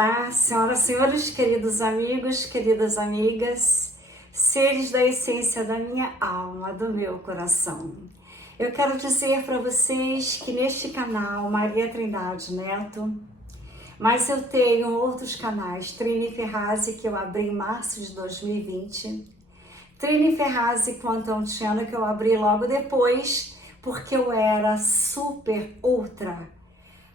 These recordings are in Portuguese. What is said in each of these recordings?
Olá, senhoras e senhores, queridos amigos, queridas amigas, seres da essência da minha alma, do meu coração. Eu quero dizer para vocês que neste canal, Maria Trindade Neto, mas eu tenho outros canais, Trini Ferrazzi, que eu abri em março de 2020, Trini Ferrazzi com Antão Tiano, que eu abri logo depois, porque eu era super, ultra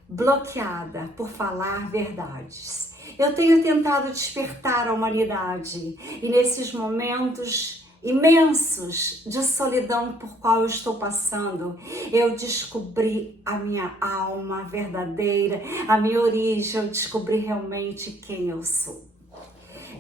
bloqueada por falar verdades. Eu tenho tentado despertar a humanidade e nesses momentos imensos de solidão por qual eu estou passando, eu descobri a minha alma verdadeira, a minha origem, eu descobri realmente quem eu sou.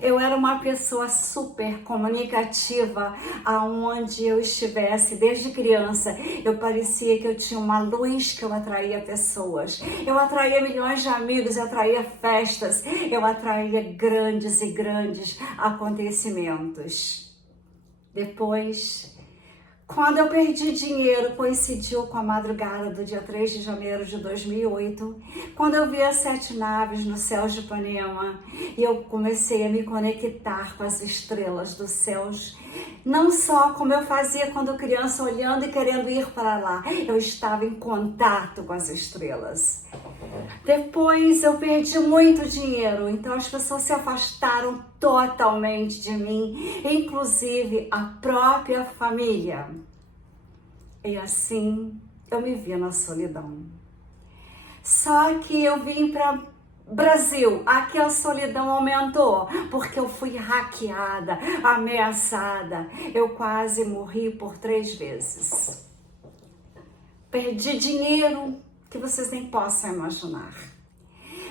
Eu era uma pessoa super comunicativa, aonde eu estivesse, desde criança, eu parecia que eu tinha uma luz que eu atraía pessoas. Eu atraía milhões de amigos, eu atraía festas, eu atraía grandes e grandes acontecimentos. Depois, quando eu perdi dinheiro, coincidiu com a madrugada do dia 3 de janeiro de 2008, quando eu vi as 7 naves no céu de Ipanema e eu comecei a me conectar com as estrelas dos céus, não só como eu fazia quando criança, olhando e querendo ir para lá, eu estava em contato com as estrelas. Depois eu perdi muito dinheiro, então as pessoas se afastaram totalmente de mim, inclusive a própria família. E assim eu me vi na solidão. Só que eu vim para Brasil, aqui a solidão aumentou, porque eu fui hackeada, ameaçada. Eu quase morri por 3 vezes. Perdi dinheiro que vocês nem possam imaginar.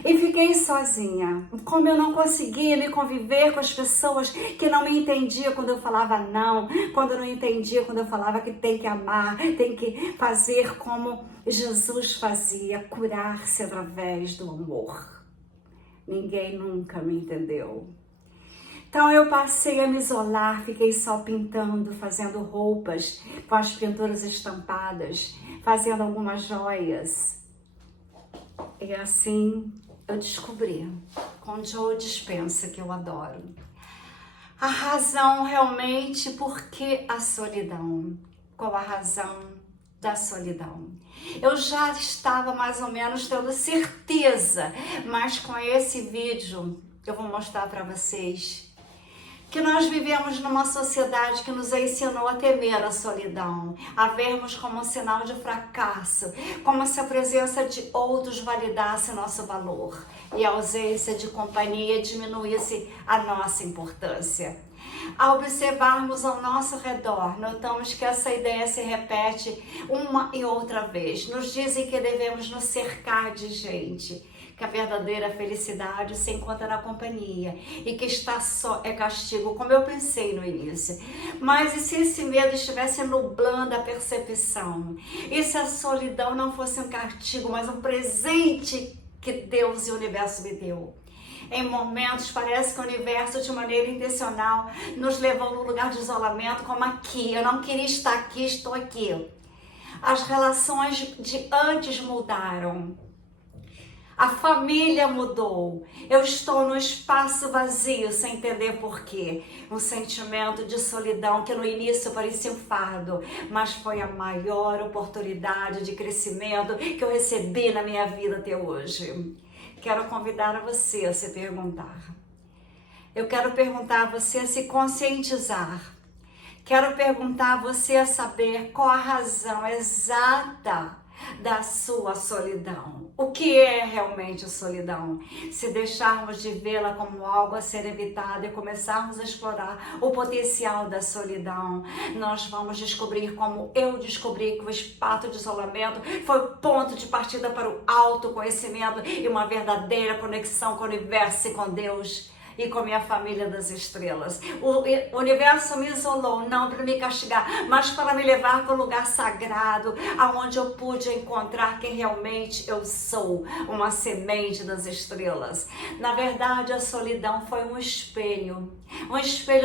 E fiquei sozinha. Como eu não conseguia me conviver com as pessoas que não me entendiam quando eu falava não, quando eu não entendia quando eu falava que tem que amar, tem que fazer como Jesus fazia, curar-se através do amor. Ninguém nunca me entendeu. Então eu passei a me isolar, fiquei só pintando, fazendo roupas com as pinturas estampadas, fazendo algumas joias. E assim eu descobri, com Joe Dispenza, que eu adoro, a razão realmente por que a solidão. Qual a razão da solidão? Eu já estava mais ou menos tendo certeza, mas com esse vídeo eu vou mostrar para vocês que nós vivemos numa sociedade que nos ensinou a temer a solidão, a vermos como um sinal de fracasso, como se a presença de outros validasse nosso valor e a ausência de companhia diminuísse a nossa importância. Ao observarmos ao nosso redor, notamos que essa ideia se repete uma e outra vez. Nos dizem que devemos nos cercar de gente, que a verdadeira felicidade se encontra na companhia e que estar só é castigo, como eu pensei no início. Mas e se esse medo estivesse nublando a percepção? E se a solidão não fosse um castigo, mas um presente que Deus e o universo me deu? Em momentos parece que o universo, de maneira intencional, nos levou num lugar de isolamento, como aqui. Eu não queria estar aqui, estou aqui. As relações de antes mudaram. A família mudou. Eu estou no espaço vazio sem entender porquê. Um sentimento de solidão que no início parecia um fardo, mas foi a maior oportunidade de crescimento que eu recebi na minha vida até hoje. Quero convidar a você a se perguntar. Eu quero perguntar a você a se conscientizar. Quero perguntar a você a saber qual a razão exata da sua solidão. O que é realmente a solidão? Se deixarmos de vê-la como algo a ser evitado e começarmos a explorar o potencial da solidão, nós vamos descobrir, como eu descobri, que o espaço de isolamento foi o ponto de partida para o autoconhecimento e uma verdadeira conexão com o universo e com Deus. e com a minha família das estrelas. O universo me isolou, não para me castigar, mas para me levar para um lugar sagrado, aonde eu pude encontrar quem realmente eu sou, uma semente das estrelas. Na verdade, a solidão foi um espelho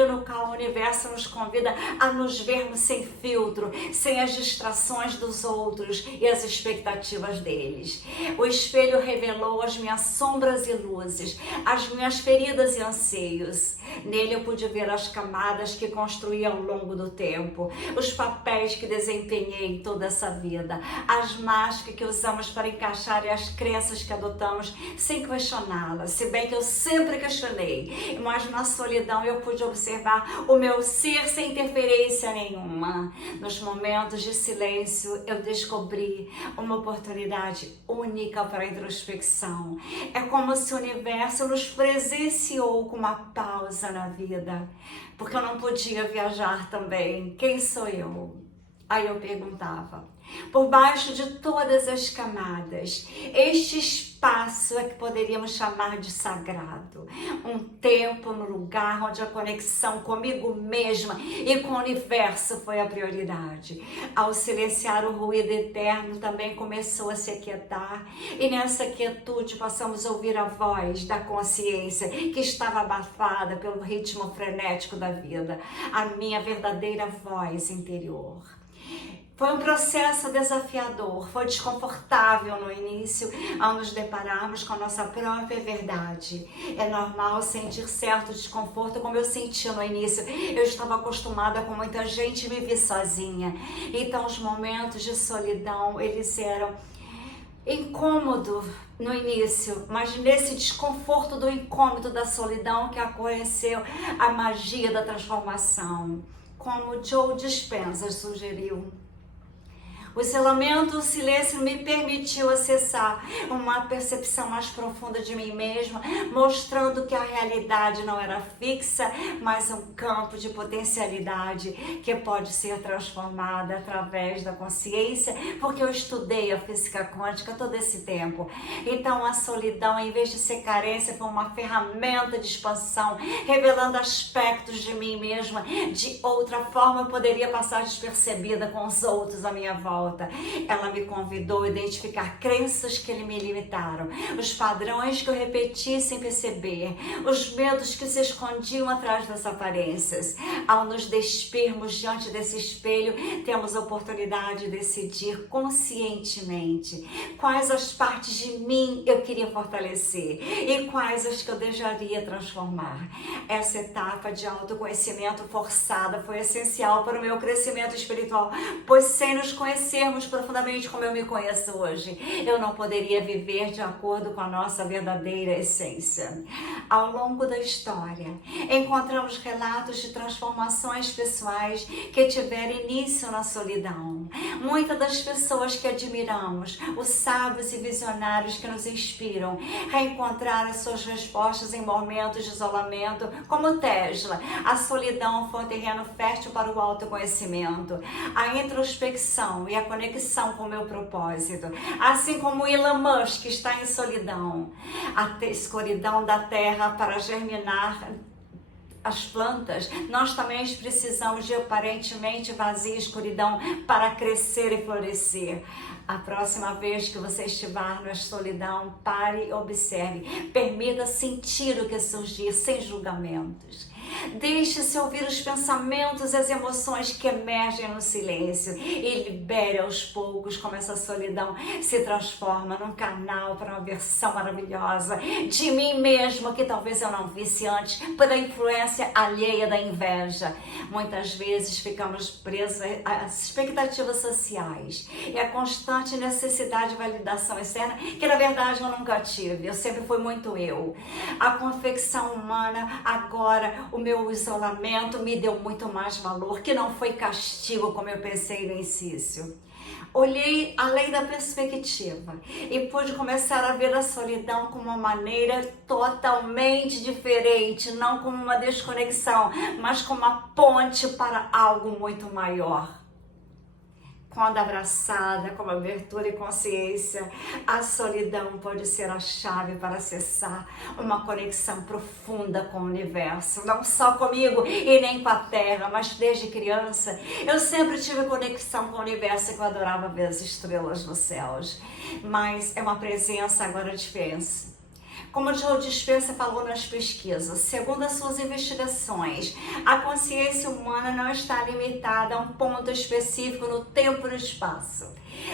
no qual o universo nos convida a nos vermos sem filtro, sem as distrações dos outros e as expectativas deles. O espelho revelou as minhas sombras e luzes, as minhas feridas e anseios. Nele eu pude ver as camadas que construí ao longo do tempo, os papéis que desempenhei em toda essa vida, as máscaras que usamos para encaixar e as crenças que adotamos sem questioná-las, se bem que eu sempre questionei, mas na solidão eu pude observar o meu ser sem interferência nenhuma. Nos momentos de silêncio eu descobri uma oportunidade única para a introspecção. É como se o universo nos presenciou com uma pausa na vida, porque eu não podia viajar também. Quem sou eu? Aí eu perguntava. Por baixo de todas as camadas, este espaço é que poderíamos chamar de sagrado. Um tempo no lugar onde a conexão comigo mesma e com o universo foi a prioridade. Ao silenciar o ruído eterno, também começou a se aquietar, e nessa quietude passamos a ouvir a voz da consciência que estava abafada pelo ritmo frenético da vida, a minha verdadeira voz interior. Foi um processo desafiador, foi desconfortável no início ao nos depararmos com a nossa própria verdade. É normal sentir certo desconforto como eu senti no início. Eu estava acostumada com muita gente me ver sozinha. Então os momentos de solidão, eles eram incômodo no início, mas nesse desconforto do incômodo da solidão que aconteceu a magia da transformação. Como Joe Dispenza sugeriu. O isolamento, o silêncio me permitiu acessar uma percepção mais profunda de mim mesma, mostrando que a realidade não era fixa, mas um campo de potencialidade que pode ser transformada através da consciência, porque eu estudei a física quântica todo esse tempo. Então a solidão, em vez de ser carência, foi uma ferramenta de expansão, revelando aspectos de mim mesma. De outra forma, eu poderia passar despercebida com os outros à minha volta. Ela me convidou a identificar crenças que me limitaram, os padrões que eu repeti sem perceber, os medos que se escondiam atrás das aparências. Ao nos despirmos diante desse espelho, temos a oportunidade de decidir conscientemente quais as partes de mim eu queria fortalecer e quais as que eu desejaria transformar. Essa etapa de autoconhecimento forçada foi essencial para o meu crescimento espiritual, pois sem nos conhecermos profundamente como eu me conheço hoje, eu não poderia viver de acordo com a nossa verdadeira essência. Ao longo da história, encontramos relatos de transformações pessoais que tiveram início na solidão. Muitas das pessoas que admiramos, os sábios e visionários que nos inspiram, reencontraram suas respostas em momentos de isolamento, como Tesla. A solidão foi um terreno fértil para o autoconhecimento, a introspecção e a conexão com o meu propósito. Assim como Elon Musk está em solidão, a escuridão da terra para germinar as plantas, nós também precisamos de aparentemente vazia escuridão para crescer e florescer. A próxima vez que você estiver na solidão, pare e observe. Permita sentir o que surgir sem julgamentos. Deixe-se ouvir os pensamentos e as emoções que emergem no silêncio e libere aos poucos como essa solidão se transforma num canal para uma versão maravilhosa de mim mesma que talvez eu não visse antes pela influência alheia da inveja. Muitas vezes ficamos presos às expectativas sociais e a constante necessidade de validação externa que na verdade eu nunca tive, eu sempre fui muito eu. A confecção humana agora, o meu isolamento me deu muito mais valor, que não foi castigo como eu pensei no início. Olhei além da perspectiva e pude começar a ver a solidão como uma maneira totalmente diferente, não como uma desconexão, mas como uma ponte para algo muito maior. Quando abraçada com abertura e consciência, a solidão pode ser a chave para acessar uma conexão profunda com o universo. Não só comigo e nem com a Terra, mas desde criança eu sempre tive conexão com o universo, que eu adorava ver as estrelas nos céus. Mas é uma presença agora diferente. Como Joe Dispenza falou nas pesquisas, segundo as suas investigações, a consciência humana não está limitada a um ponto específico no tempo e no espaço.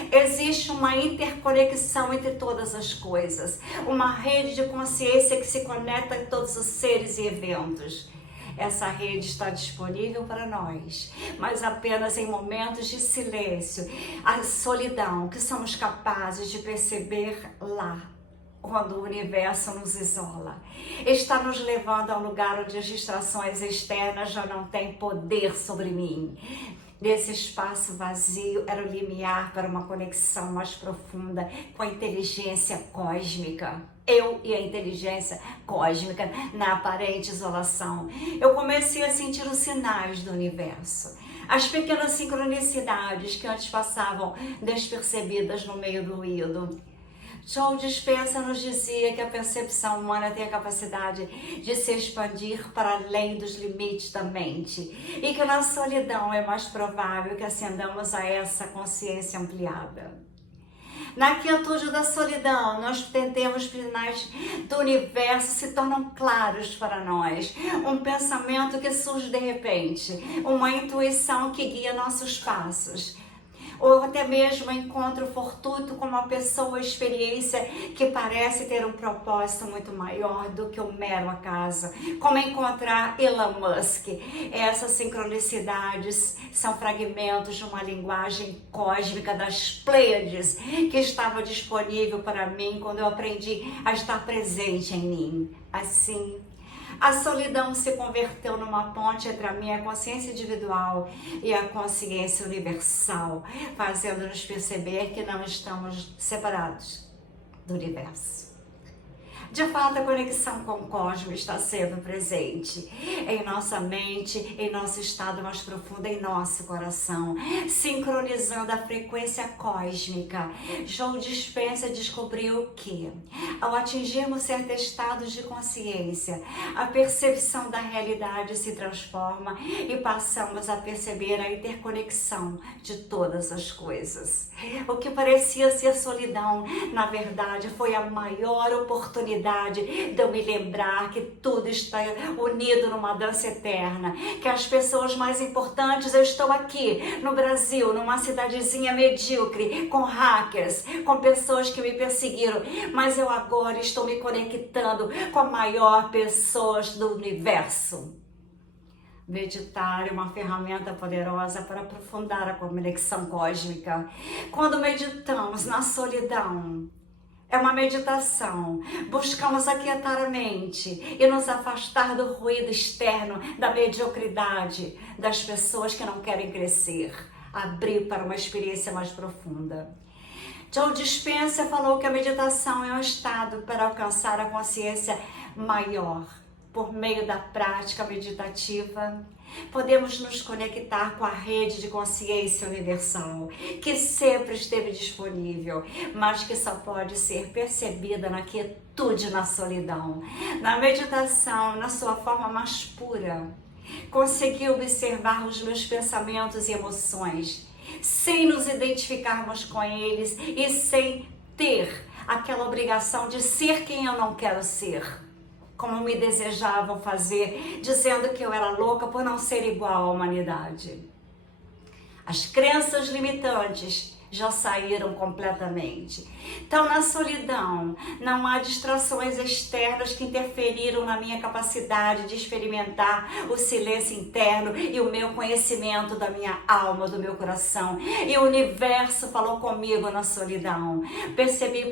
Existe uma interconexão entre todas as coisas, uma rede de consciência que se conecta em todos os seres e eventos. Essa rede está disponível para nós, mas apenas em momentos de silêncio, a solidão que somos capazes de perceber lá. Quando o universo nos isola, está nos levando a um lugar onde as distrações externas já não têm poder sobre mim. Nesse espaço vazio era o limiar para uma conexão mais profunda com a inteligência cósmica. Eu e a inteligência cósmica na aparente isolação. Eu comecei a sentir os sinais do universo. As pequenas sincronicidades que antes passavam despercebidas no meio do ruído. Joe Dispenza nos dizia que a percepção humana tem a capacidade de se expandir para além dos limites da mente e que na solidão é mais provável que ascendamos a essa consciência ampliada. Na quietude da solidão, nós entendemos que os sinais do universo se tornam claros para nós. Um pensamento que surge de repente, uma intuição que guia nossos passos. Ou até mesmo encontro fortuito com uma pessoa ou experiência que parece ter um propósito muito maior do que o mero acaso. Como encontrar Elon Musk. Essas sincronicidades são fragmentos de uma linguagem cósmica das Pleiades que estava disponível para mim quando eu aprendi a estar presente em mim. Assim, a solidão se converteu numa ponte entre a minha consciência individual e a consciência universal, fazendo-nos perceber que não estamos separados do universo. De fato, a conexão com o cosmos está sempre presente em nossa mente, em nosso estado mais profundo, em nosso coração, sincronizando a frequência cósmica. Joe Dispenza descobriu que, ao atingirmos certos estados de consciência, a percepção da realidade se transforma e passamos a perceber a interconexão de todas as coisas. O que parecia ser solidão, na verdade, foi a maior oportunidade de eu me lembrar que tudo está unido numa dança eterna, que as pessoas mais importantes, eu estou aqui no Brasil, numa cidadezinha medíocre, com hackers, com pessoas que me perseguiram, mas eu agora estou me conectando com a maior pessoas do universo. Meditar é uma ferramenta poderosa para aprofundar a conexão cósmica. Quando meditamos na solidão, é uma meditação. Buscamos aquietar a mente e nos afastar do ruído externo, da mediocridade, das pessoas que não querem crescer. Abrir para uma experiência mais profunda. Joe Dispenza falou que a meditação é um estado para alcançar a consciência maior. Por meio da prática meditativa, podemos nos conectar com a rede de consciência universal, que sempre esteve disponível, mas que só pode ser percebida na quietude, na solidão. Na meditação, na sua forma mais pura, consegui observar os meus pensamentos e emoções, sem nos identificarmos com eles e sem ter aquela obrigação de ser quem eu não quero ser. Como me desejavam fazer, dizendo que eu era louca por não ser igual à humanidade. As crenças limitantes já saíram completamente. Então, na solidão, não há distrações externas que interferiram na minha capacidade de experimentar o silêncio interno e o meu conhecimento da minha alma, do meu coração. E o universo falou comigo na solidão. Percebi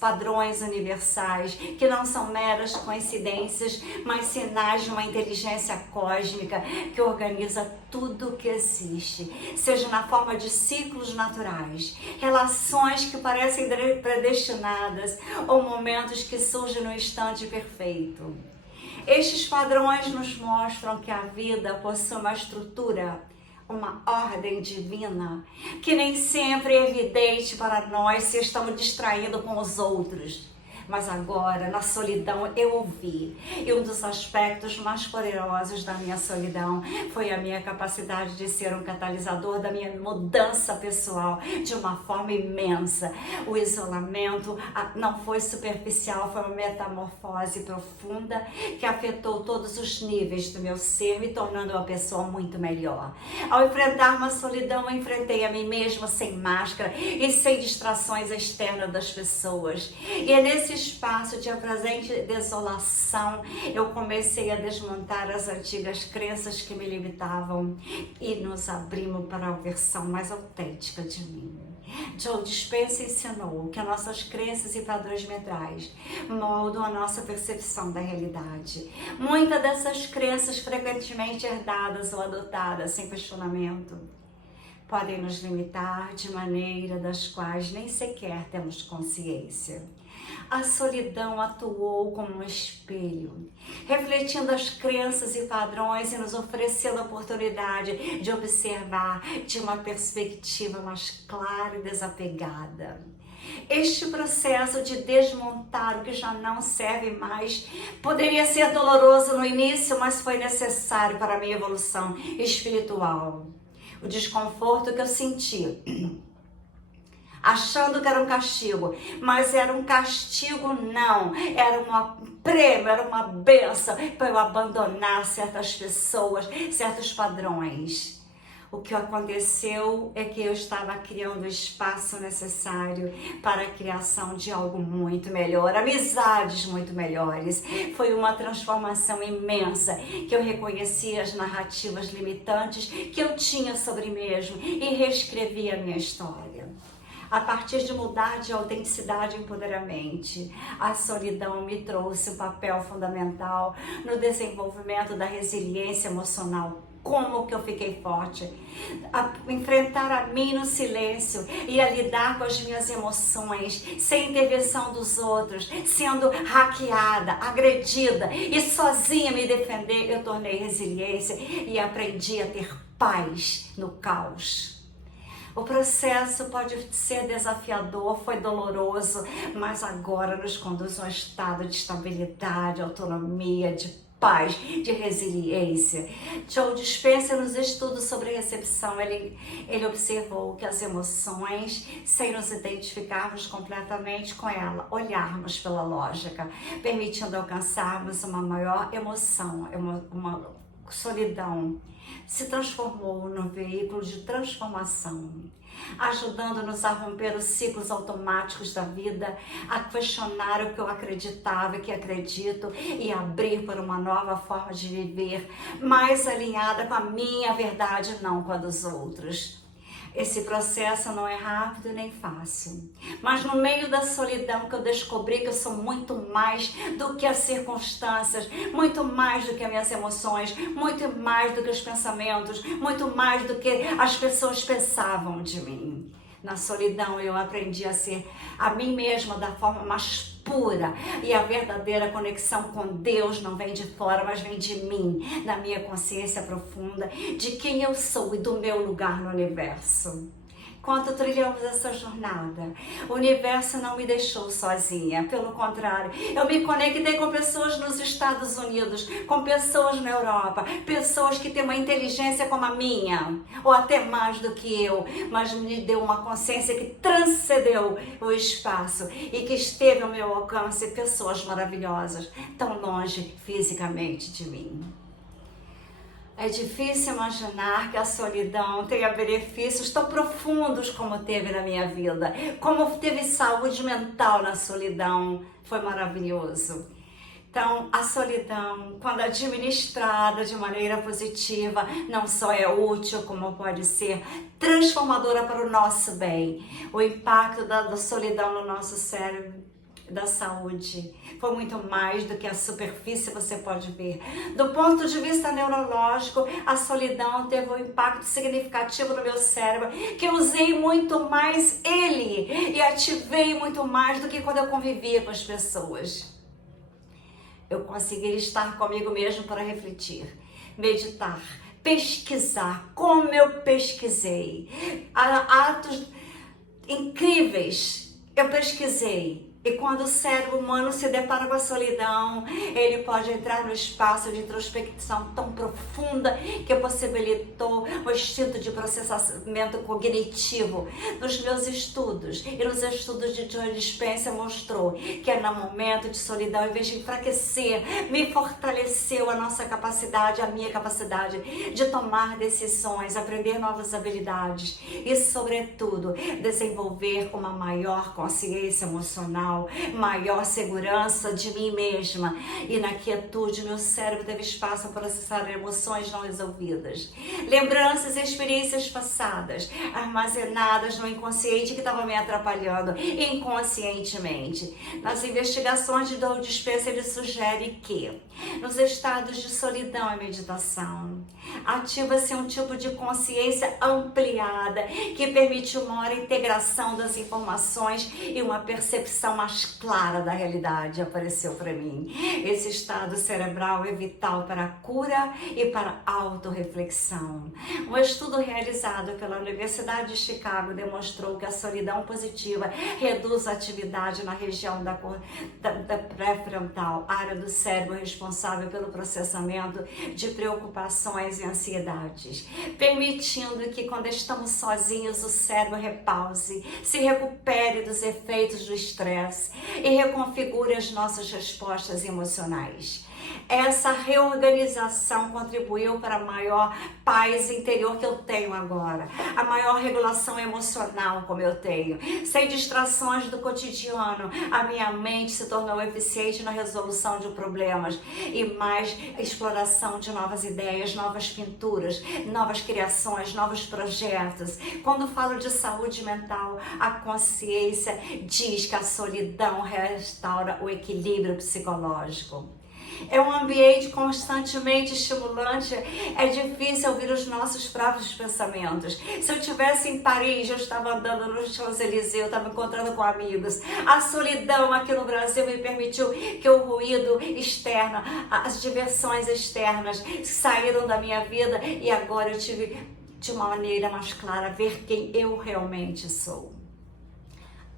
padrões universais que não são meras coincidências, mas sinais de uma inteligência cósmica que organiza tudo o que existe, seja na forma de ciclos naturais, relações que parecem predestinadas ou momentos que surgem no instante perfeito. Estes padrões nos mostram que a vida possui uma estrutura uma ordem divina que nem sempre é evidente para nós se estamos distraindo com os outros. Mas agora, na solidão, eu ouvi. E um dos aspectos mais poderosos da minha solidão foi a minha capacidade de ser um catalisador da minha mudança pessoal de uma forma imensa. O isolamento não foi superficial, foi uma metamorfose profunda que afetou todos os níveis do meu ser, me tornando uma pessoa muito melhor. Ao enfrentar uma solidão, eu enfrentei a mim mesma sem máscara e sem distrações externas das pessoas. E é nesse espaço de presente desolação, eu comecei a desmontar as antigas crenças que me limitavam e nos abrimos para a versão mais autêntica de mim. Joe Dispenza ensinou que as nossas crenças e padrões mentais moldam a nossa percepção da realidade. Muitas dessas crenças, frequentemente herdadas ou adotadas sem questionamento, podem nos limitar de maneira das quais nem sequer temos consciência. A solidão atuou como um espelho, refletindo as crenças e padrões e nos oferecendo a oportunidade de observar de uma perspectiva mais clara e desapegada. Este processo de desmontar o que já não serve mais poderia ser doloroso no início, mas foi necessário para a minha evolução espiritual. O desconforto que eu senti, achando que era um castigo, mas era um castigo não, era um prêmio, era uma bênção para eu abandonar certas pessoas, certos padrões. O que aconteceu é que eu estava criando o espaço necessário para a criação de algo muito melhor, amizades muito melhores. Foi uma transformação imensa que eu reconheci as narrativas limitantes que eu tinha sobre mim mesmo e reescrevi a minha história. A partir de mudar de autenticidade e empoderamento, a solidão me trouxe um papel fundamental no desenvolvimento da resiliência emocional. Como que eu fiquei forte? A enfrentar a mim no silêncio e a lidar com as minhas emoções, sem intervenção dos outros, sendo hackeada, agredida e sozinha me defender, eu tornei resiliência e aprendi a ter paz no caos. O processo pode ser desafiador, foi doloroso, mas agora nos conduz a um estado de estabilidade, autonomia, de paz, de resiliência. Joe Dispenza, nos estudos sobre recepção, ele observou que as emoções, sem nos identificarmos completamente com ela, olharmos pela lógica, permitindo alcançarmos uma maior emoção, uma solidão, se transformou num veículo de transformação, ajudando-nos a romper os ciclos automáticos da vida, a questionar o que eu acreditava e que acredito e abrir por uma nova forma de viver, mais alinhada com a minha verdade, não com a dos outros. Esse processo não é rápido nem fácil, mas no meio da solidão que eu descobri que eu sou muito mais do que as circunstâncias, muito mais do que as minhas emoções, muito mais do que os pensamentos, muito mais do que as pessoas pensavam de mim. Na solidão eu aprendi a ser a mim mesma da forma mais pura, e a verdadeira conexão com Deus não vem de fora, mas vem de mim, da minha consciência profunda, de quem eu sou e do meu lugar no universo. Enquanto trilhamos essa jornada, o universo não me deixou sozinha, pelo contrário, eu me conectei com pessoas nos Estados Unidos, com pessoas na Europa, pessoas que têm uma inteligência como a minha, ou até mais do que eu, mas me deu uma consciência que transcendeu o espaço e que esteve ao meu alcance, pessoas maravilhosas, tão longe fisicamente de mim. É difícil imaginar que a solidão tenha benefícios tão profundos como teve na minha vida. Como teve saúde mental na solidão, foi maravilhoso. Então, a solidão, quando administrada de maneira positiva, não só é útil, como pode ser transformadora para o nosso bem. O impacto da solidão no nosso cérebro, da saúde, foi muito mais do que a superfície você pode ver. Do ponto de vista neurológico, a solidão teve um impacto significativo no meu cérebro, que eu usei muito mais ele e ativei muito mais do que quando eu convivia com as pessoas. Eu consegui estar comigo mesmo para refletir, meditar, pesquisar, como eu pesquisei, atos incríveis eu pesquisei. E quando o cérebro humano se depara com a solidão, ele pode entrar no espaço de introspecção tão profunda que possibilitou o instinto de processamento cognitivo. Nos meus estudos e nos estudos de Joe Dispenza mostrou que no momento de solidão, em vez de enfraquecer, me fortaleceu a nossa capacidade, a minha capacidade de tomar decisões, aprender novas habilidades e, sobretudo, desenvolver uma maior consciência emocional, maior segurança de mim mesma. E na quietude, meu cérebro teve espaço para processar emoções não resolvidas, lembranças e experiências passadas, armazenadas no inconsciente que estava me atrapalhando inconscientemente. Nas investigações de Joe Dispenza, ele sugere que nos estados de solidão e meditação, ativa-se um tipo de consciência ampliada que permite uma maior integração das informações e uma percepção mais clara da realidade apareceu para mim. Esse estado cerebral é vital para a cura e para a autorreflexão. Um estudo realizado pela Universidade de Chicago demonstrou que a solidão positiva reduz a atividade na região da pré-frontal, área do cérebro responsável pelo processamento de preocupações e ansiedades, permitindo que quando estamos sozinhos o cérebro repause, se recupere dos efeitos do estresse e reconfigure as nossas respostas emocionais. Essa reorganização contribuiu para a maior paz interior que eu tenho agora, a maior regulação emocional como eu tenho. Sem distrações do cotidiano, a minha mente se tornou eficiente na resolução de problemas e mais exploração de novas ideias, novas pinturas, novas criações, novos projetos. Quando falo de saúde mental, a consciência diz que a solidão restaura o equilíbrio psicológico. É um ambiente constantemente estimulante, é difícil ouvir os nossos próprios pensamentos. Se eu estivesse em Paris, eu estava andando no Champs-Élysées, eu estava encontrando com amigos. A solidão aqui no Brasil me permitiu que o ruído externo, as diversões externas saíram da minha vida e agora eu tive de uma maneira mais clara ver quem eu realmente sou.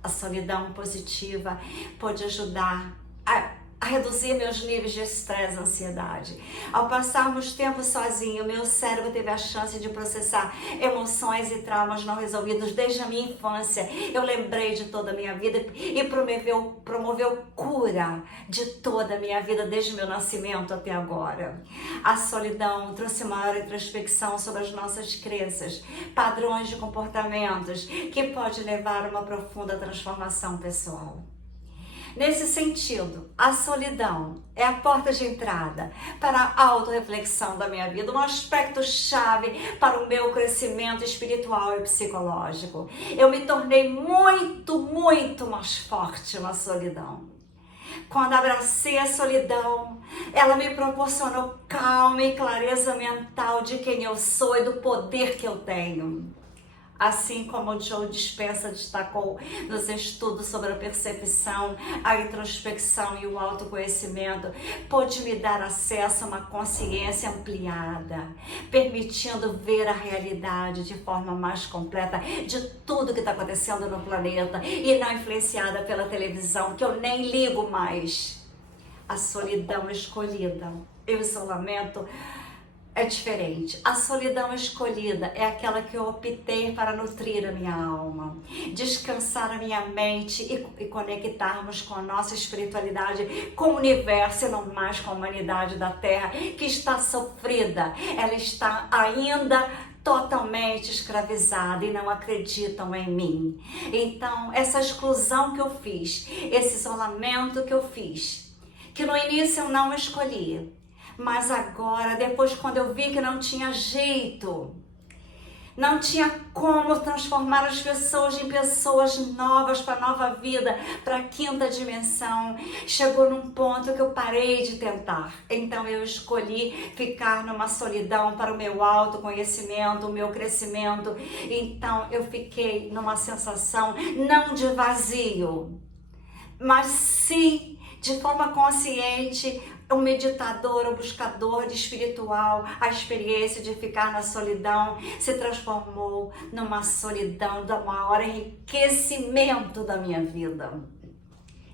A solidão positiva pode ajudar a reduzir meus níveis de estresse e ansiedade. Ao passarmos tempo sozinho, meu cérebro teve a chance de processar emoções e traumas não resolvidos desde a minha infância. Eu lembrei de toda a minha vida e promoveu cura de toda a minha vida desde meu nascimento até agora. A solidão trouxe maior introspecção sobre as nossas crenças, padrões de comportamentos, que pode levar a uma profunda transformação pessoal. Nesse sentido, a solidão é a porta de entrada para a autorreflexão da minha vida, um aspecto chave para o meu crescimento espiritual e psicológico. Eu me tornei muito mais forte na solidão. Quando abracei a solidão, ela me proporcionou calma e clareza mental de quem eu sou e do poder que eu tenho. Assim como o Joe Dispenza destacou nos estudos sobre a percepção, a introspecção e o autoconhecimento, pôde me dar acesso a uma consciência ampliada, permitindo ver a realidade de forma mais completa de tudo que está acontecendo no planeta e não influenciada pela televisão, que eu nem ligo mais. A solidão escolhida e o isolamento é diferente. A solidão escolhida é aquela que eu optei para nutrir a minha alma, descansar a minha mente e conectarmos com a nossa espiritualidade, com o universo e não mais com a humanidade da Terra, que está sofrida. Ela está ainda totalmente escravizada e não acreditam em mim. Então, essa exclusão que eu fiz, esse isolamento que eu fiz, que no início eu não escolhi, mas agora, depois quando eu vi que não tinha jeito, não tinha como transformar as pessoas em pessoas novas para a nova vida, para a quinta dimensão, chegou num ponto que eu parei de tentar. Então eu escolhi ficar numa solidão para o meu autoconhecimento, o meu crescimento. Então eu fiquei numa sensação não de vazio, mas sim de forma consciente, um meditador, um buscador de espiritual, a experiência de ficar na solidão se transformou numa solidão do maior enriquecimento da minha vida.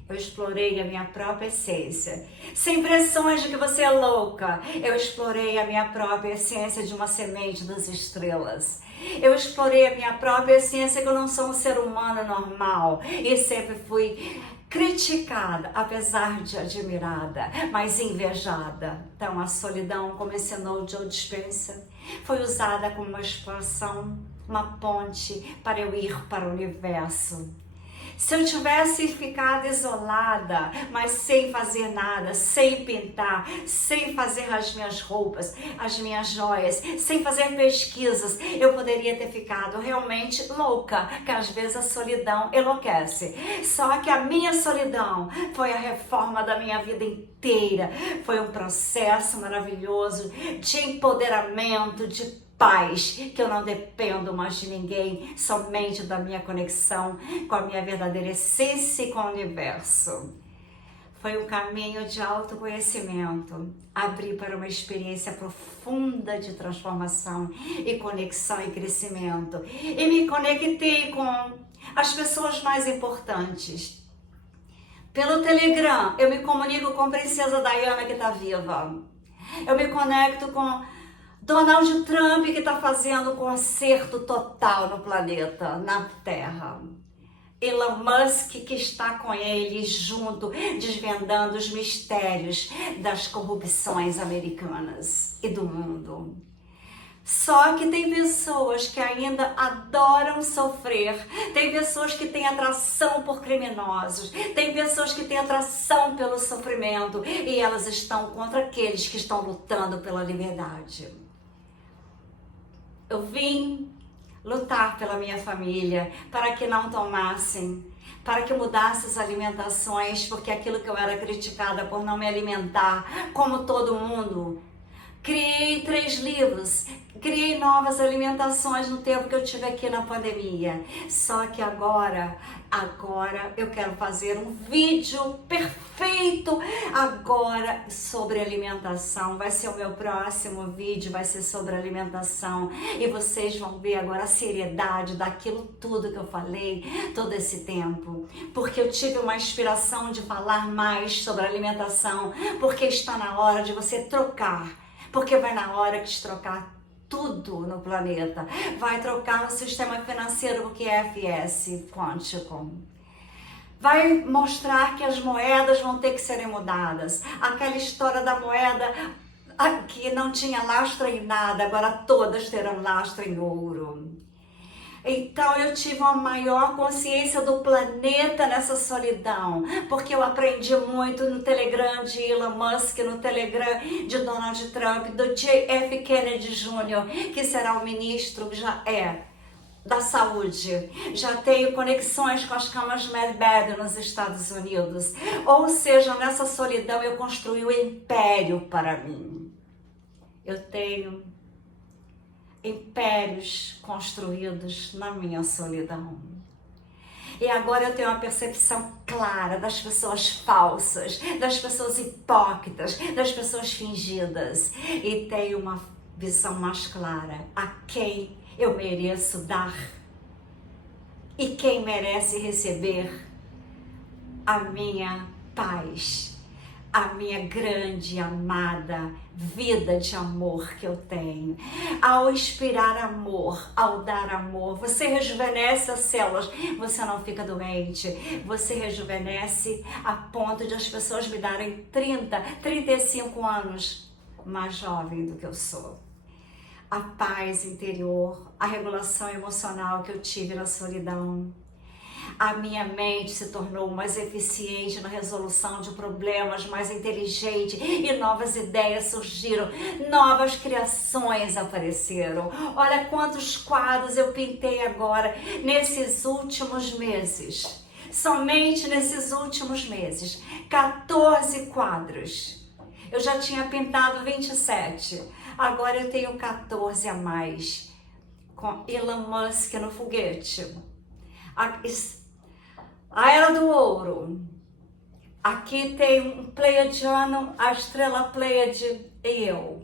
Eu explorei a minha própria essência. Sem pressões de que você é louca, eu explorei a minha própria essência de uma semente das estrelas. Eu explorei a minha própria essência que eu não sou um ser humano normal e sempre fui criticada, apesar de admirada, mas invejada. Então a solidão, como ensinou Joe Dispenza, foi usada como uma expansão, uma ponte para eu ir para o universo. Se eu tivesse ficado isolada, mas sem fazer nada, sem pintar, sem fazer as minhas roupas, as minhas joias, sem fazer pesquisas, eu poderia ter ficado realmente louca, que às vezes a solidão enlouquece. Só que a minha solidão foi a reforma da minha vida inteira, foi um processo maravilhoso de empoderamento, de paz, que eu não dependo mais de ninguém, somente da minha conexão com a minha verdadeira essência e com o universo. Foi um caminho de autoconhecimento, abrir para uma experiência profunda de transformação e conexão e crescimento. E me conectei com as pessoas mais importantes. Pelo Telegram, eu me comunico com a Princesa Diana, que está viva. Eu me conecto com Donald Trump, que está fazendo um conserto total no planeta, na Terra. Elon Musk, que está com ele junto, desvendando os mistérios das corrupções americanas e do mundo. Só que tem pessoas que ainda adoram sofrer, tem pessoas que têm atração por criminosos, tem pessoas que têm atração pelo sofrimento e elas estão contra aqueles que estão lutando pela liberdade. Eu vim lutar pela minha família, para que não tomassem, para que mudasse as alimentações, porque aquilo que eu era criticada por não me alimentar, como todo mundo. Criei 3 livros, criei novas alimentações no tempo que eu tive aqui na pandemia. Só que agora eu quero fazer um vídeo perfeito agora sobre alimentação. Vai ser o meu próximo vídeo, vai ser sobre alimentação. E vocês vão ver agora a seriedade daquilo tudo que eu falei todo esse tempo. Porque eu tive uma inspiração de falar mais sobre alimentação, porque está na hora de você trocar. Porque vai na hora de trocar tudo no planeta. Vai trocar no sistema financeiro, porque é FS quântico. Vai mostrar que as moedas vão ter que serem mudadas. Aquela história da moeda que não tinha lastro em nada, agora todas terão lastro em ouro. Então eu tive uma maior consciência do planeta nessa solidão, porque eu aprendi muito no Telegram de Elon Musk, no Telegram de Donald Trump, do JF Kennedy Jr., que será o ministro, já é, da saúde. Já tenho conexões com as camas Medbed nos Estados Unidos. Ou seja, nessa solidão eu construí um império para mim. Eu tenho impérios construídos na minha solidão. E agora eu tenho uma percepção clara das pessoas falsas, das pessoas hipócritas, das pessoas fingidas. E tenho uma visão mais clara a quem eu mereço dar e quem merece receber a minha paz, a minha grande e amada vida de amor que eu tenho. Ao inspirar amor, ao dar amor, você rejuvenesce as células, você não fica doente, você rejuvenesce a ponto de as pessoas me darem 30, 35 anos mais jovem do que eu sou. A paz interior, a regulação emocional que eu tive na solidão. A minha mente se tornou mais eficiente na resolução de problemas, mais inteligente e novas ideias surgiram, novas criações apareceram. Olha quantos quadros eu pintei agora nesses últimos meses. Somente nesses últimos meses, 14 quadros. Eu já tinha pintado 27, agora eu tenho 14 a mais, com Elon Musk no foguete. A Era do Ouro, Aqui tem um pleiadiano, a estrela Pleiade e eu.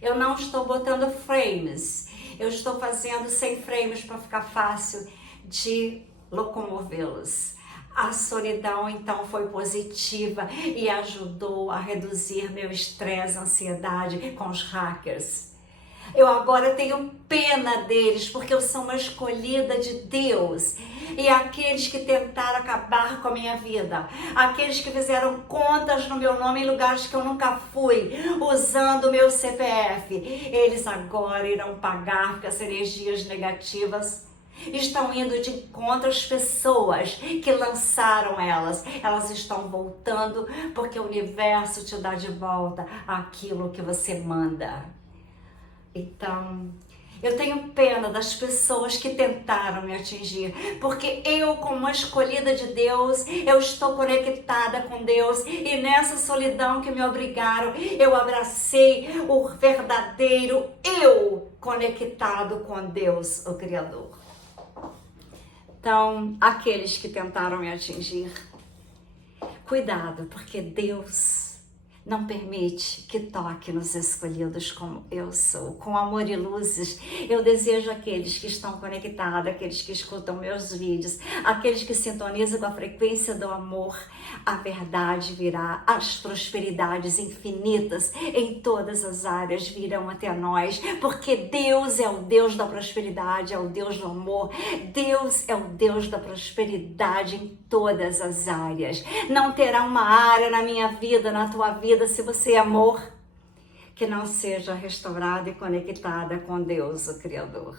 Eu não estou botando frames, eu estou fazendo sem frames para ficar fácil de locomovê-los. A solidão então foi positiva e ajudou a reduzir meu estresse, ansiedade com os hackers. Eu agora tenho pena deles, porque eu sou uma escolhida de Deus. E aqueles que tentaram acabar com a minha vida, aqueles que fizeram contas no meu nome em lugares que eu nunca fui, usando o meu CPF, eles agora irão pagar, porque as energias negativas estão indo de encontro às pessoas que lançaram elas. Elas estão voltando, porque o universo te dá de volta aquilo que você manda. Então, eu tenho pena das pessoas que tentaram me atingir, porque eu, como uma escolhida de Deus, eu estou conectada com Deus, e nessa solidão que me obrigaram, eu abracei o verdadeiro eu conectado com Deus, o Criador. Então, aqueles que tentaram me atingir, cuidado, porque Deus não permite que toque nos escolhidos como eu sou. Com amor e luzes, eu desejo aqueles que estão conectados, aqueles que escutam meus vídeos, aqueles que sintonizam com a frequência do amor, a verdade virá, as prosperidades infinitas em todas as áreas virão até nós, porque Deus é o Deus da prosperidade, é o Deus do amor, Deus é o Deus da prosperidade em todas as áreas. Não terá uma área na minha vida, na tua vida, se você é amor, que não seja restaurada e conectada com Deus, o Criador.